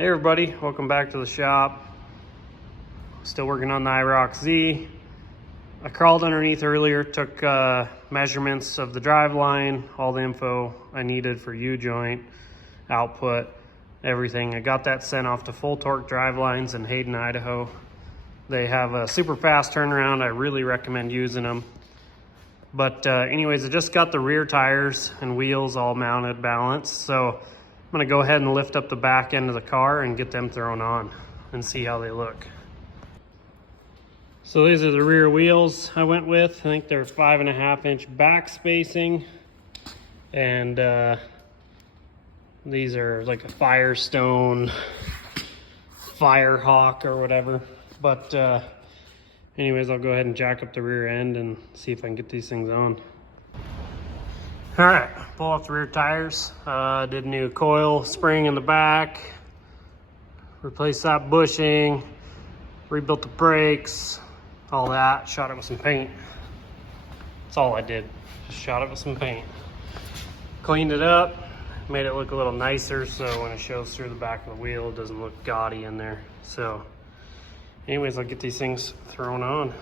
Hey everybody, welcome back to the shop. Still working on the IROC Z. I crawled underneath earlier, took measurements of the drive line, all the info I needed for U-joint, output, everything. I got that sent off to Full Torque Drive Lines in Hayden, Idaho. They have a super fast turnaround. I really recommend using them. But anyways, I just got the rear tires and wheels all mounted, balanced. So I'm gonna go ahead and lift up the back end of the car and get them thrown on and see how they look. So these are the rear wheels I went with. I think they're 5.5-inch back spacing. And these are like a Firestone, Firehawk or whatever. But anyways, I'll go ahead and jack up the rear end and see if I can get these things on. All right, pull off the rear tires. Did a new coil spring in the back, replaced that bushing, rebuilt the brakes, all that, shot it with some paint. That's all I did, just shot it with some paint. Cleaned it up, made it look a little nicer so when it shows through the back of the wheel, it doesn't look gaudy in there. So anyways, I'll get these things thrown on.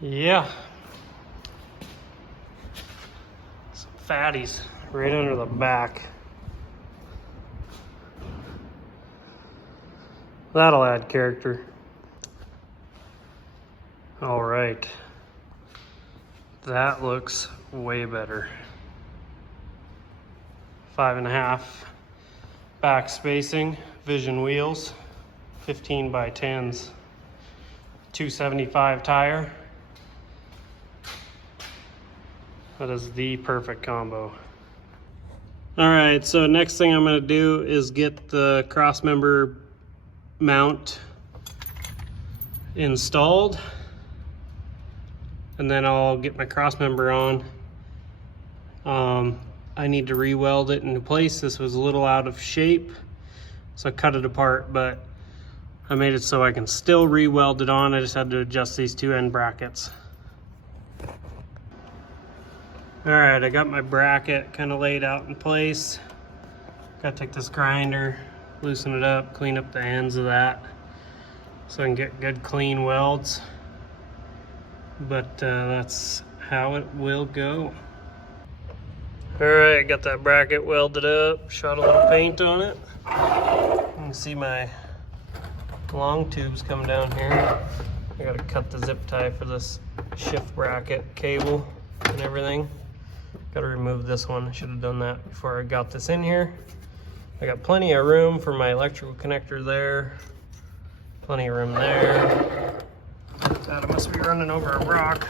Yeah. Some fatties right under the back. That'll add character. All right. That looks way better. 5.5 back spacing, Vision wheels, 15 by 10s, 275 tire. That is the perfect combo. All right, so next thing I'm gonna do is get the Crossmember mount installed, and then I'll get my Crossmember on. I need to re-weld it into place. This was a little out of shape, so I cut it apart, but I made it so I can still re-weld it on. I just had to adjust these two end brackets. All right, I got my bracket kind of laid out in place. Gotta take this grinder, loosen it up, clean up the ends of that so I can get good clean welds. But that's how it will go. All right, got that bracket welded up, shot a little paint on it. You can see my long tubes coming down here. I gotta cut the zip tie for this shift bracket cable and everything. Gotta remove this one. I should have done that before I got this in here. I got plenty of room for my electrical connector there. Plenty of room there. That must be running over a rock.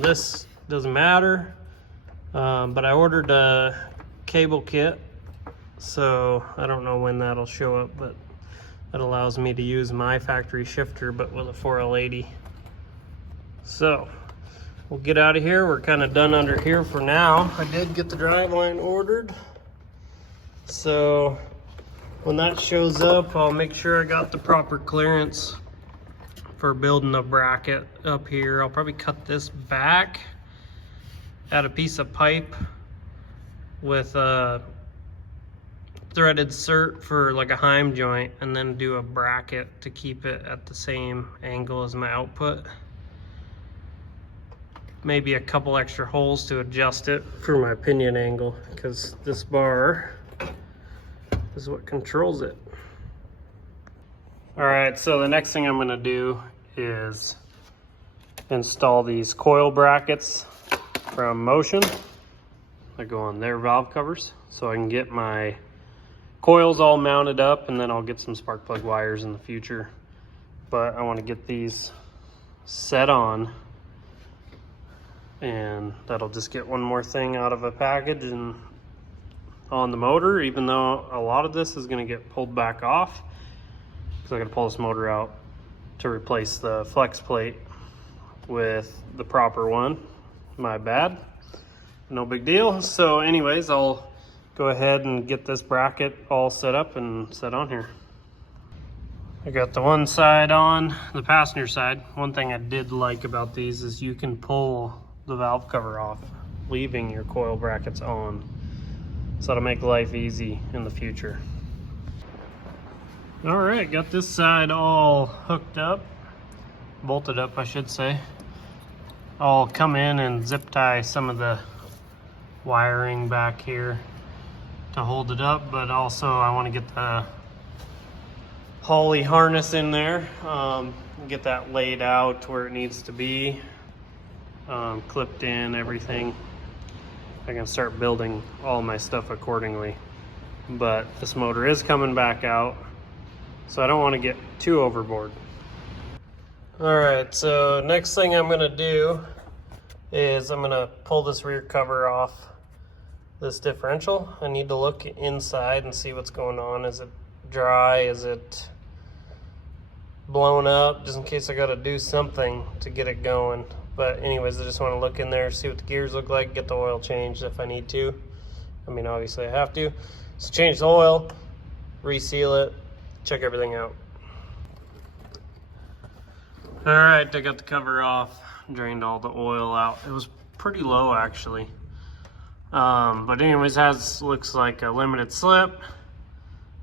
This doesn't matter, but I ordered a cable kit, so I don't know when that'll show up, but that allows me to use my factory shifter, but with a 4L80. So we'll get out of here. We're kind of done under here for now. I did get the drive line ordered, so when that shows up, I'll make sure I got the proper clearance for building a bracket up here. I'll probably cut this back, add a piece of pipe with a threaded cert for like a heim joint, and then do a bracket to keep it at the same angle as my output. Maybe a couple extra holes to adjust it for my pinion angle, because this bar is what controls it. All right, so the next thing I'm gonna do is install these coil brackets from Motion. They go on their valve covers, so I can get my coils all mounted up, and then I'll get some spark plug wires in the future. But I wanna get these set on, and that'll just get one more thing out of a package and on the motor, even though a lot of this is gonna get pulled back off, because I gotta pull this motor out to replace the flex plate with the proper one. My bad, no big deal. So anyways, I'll go ahead and get this bracket all set up and set on here. I got the one side on, the passenger side. One thing I did like about these is you can pull the valve cover off, leaving your coil brackets on. So it'll make life easy in the future. All right, got this side all hooked up, bolted up I should say. I'll come in and zip tie some of the wiring back here to hold it up, but also I want to get the Holley harness in there, get that laid out where it needs to be, clipped in, everything. I can start building all my stuff accordingly. But this motor is coming back out, so I don't want to get too overboard. Alright, so next thing I'm going to do is I'm going to pull this rear cover off this differential. I need to look inside and see what's going on. Is it dry? Is it blown up? Just in case I got to do something to get it going. But anyways, I just want to look in there, see what the gears look like, get the oil changed if I need to. I mean, obviously I have to. So change the oil, reseal it, check everything out. All right, I got the cover off, drained all the oil out. It was pretty low actually. But anyways, looks like a limited slip.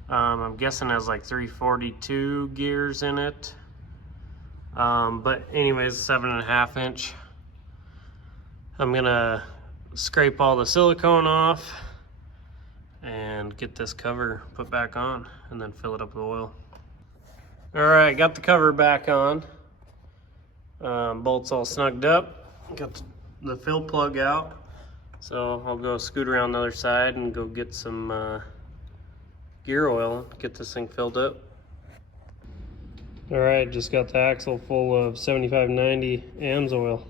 I'm guessing it has like 342 gears in it. But anyways, 7.5 inch. I'm gonna scrape all the silicone off and get this cover put back on and then fill it up with oil. All right, got the cover back on. Bolts all snugged up. Got the fill plug out. So I'll go scoot around the other side and go get some gear oil, get this thing filled up. All right, just got the axle full of 7590 AMS oil.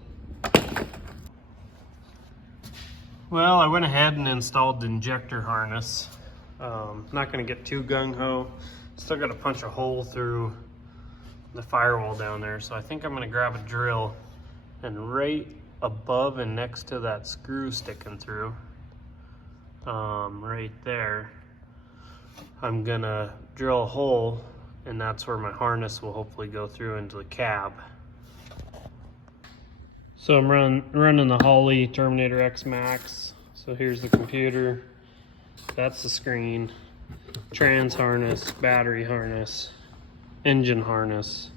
Well, I went ahead and installed the injector harness. Not gonna get too gung-ho. Still gotta punch a hole through the firewall down there. So I think I'm gonna grab a drill and right above and next to that screw sticking through, right there, I'm gonna drill a hole, and that's where my harness will hopefully go through into the cab. So I'm running the Holley Terminator X Max. So here's the computer, that's the screen, trans harness, battery harness, engine harness,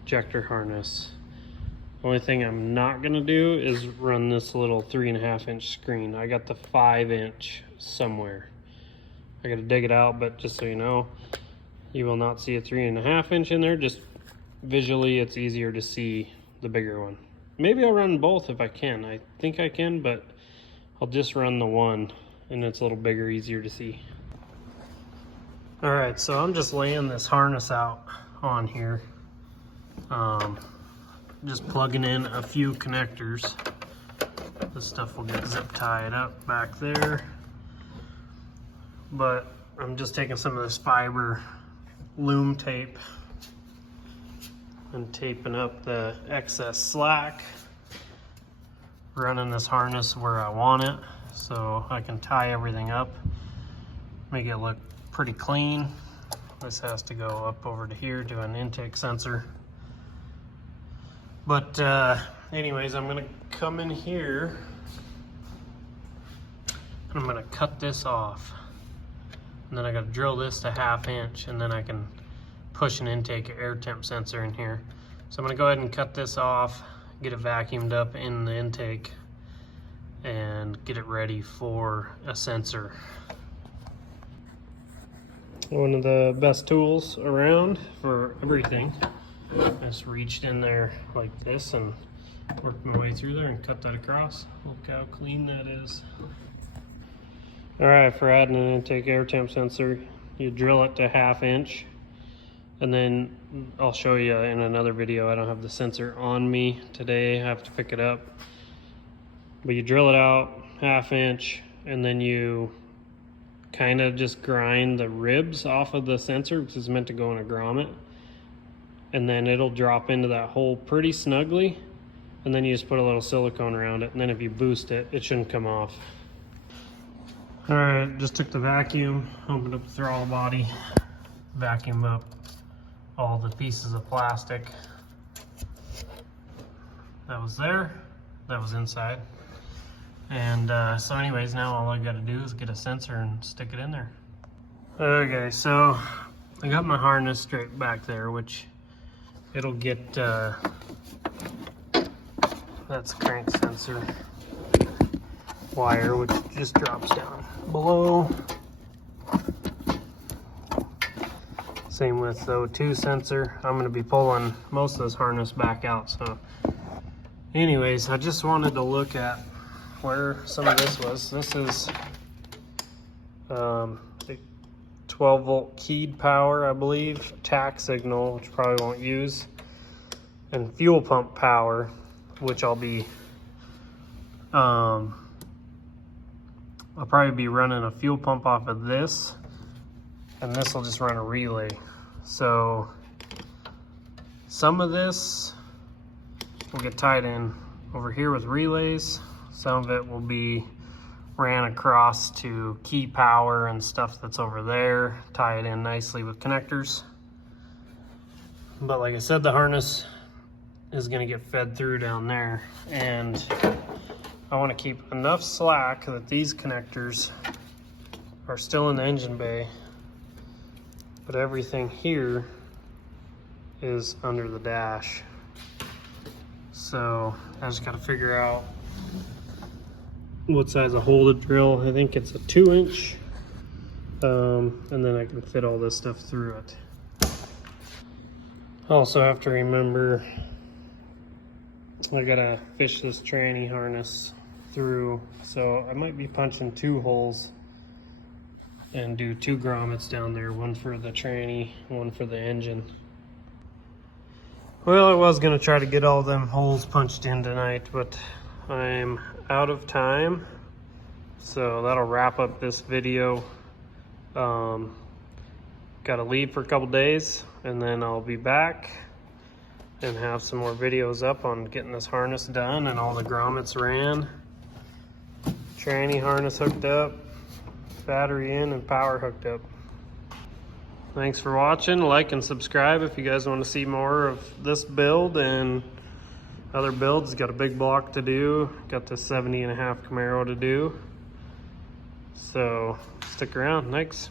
injector harness. Only thing I'm not gonna do is run this little 3.5 inch screen. I got the 5 inch somewhere. I gotta dig it out, but just so you know, you will not see a 3.5 inch in there. Just visually, it's easier to see the bigger one. Maybe I'll run both if I can. I think I can, but I'll just run the one, and it's a little bigger, easier to see. All right, so I'm just laying this harness out on here. Just plugging in a few connectors. This stuff will get zip tied up back there. But I'm just taking some of this fiber loom tape and taping up the excess slack, running this harness where I want it so I can tie everything up, make it look pretty clean. This has to go up over to here to an intake sensor. But anyways, I'm gonna come in here and I'm gonna cut this off. And then I gotta drill this to 1/2 inch, and then I can push an intake air temp sensor in here. So I'm gonna go ahead and cut this off, get it vacuumed up in the intake, and get it ready for a sensor. One of the best tools around for everything. I just reached in there like this and worked my way through there and cut that across. Look how clean that is. All right, for adding an intake air temp sensor, you drill it to 1/2 inch, and then I'll show you in another video. I don't have the sensor on me today, I have to pick it up. But you drill it out 1/2 inch, and then you kind of just grind the ribs off of the sensor because it's meant to go in a grommet. And then it'll drop into that hole pretty snugly, and then you just put a little silicone around it, and then if you boost it, it shouldn't come off. All right, just took the vacuum, opened up the throttle body, vacuum up all the pieces of plastic that was there, that was inside. And so anyways, now all I gotta do is get a sensor and stick it in there. Okay, so I got my harness straight back there, which it'll get, that's crank sensor wire, which just drops down below. Same with the O2 sensor. I'm going to be pulling most of this harness back out. So anyways, I just wanted to look at where some of this was. This is a 12 volt keyed power, I believe, tack signal, which probably won't use, and fuel pump power, which I'll probably be running a fuel pump off of this, and this will just run a relay. So some of this will get tied in over here with relays. Some of it will be ran across to key power and stuff that's over there, tie it in nicely with connectors. But like I said, the harness is going to get fed through down there, and I want to keep enough slack that these connectors are still in the engine bay, but everything here is under the dash. So I just got to figure out what size of hole to drill. I think it's a 2-inch, and then I can fit all this stuff through it. I also have to remember I gotta fish this tranny harness through, so I might be punching 2 holes and do 2 grommets down there, one for the tranny, one for the engine. Well, I was gonna try to get all them holes punched in tonight, but I'm out of time, so that'll wrap up this video. Gotta leave for a couple days, and then I'll be back and have some more videos up on getting this harness done and all the grommets ran, tranny harness hooked up, battery in, and power hooked up. Thanks for watching. Like and subscribe if you guys want to see more of this build and other builds. Got a big block to do, got the 70.5 Camaro to do, so stick around. Thanks.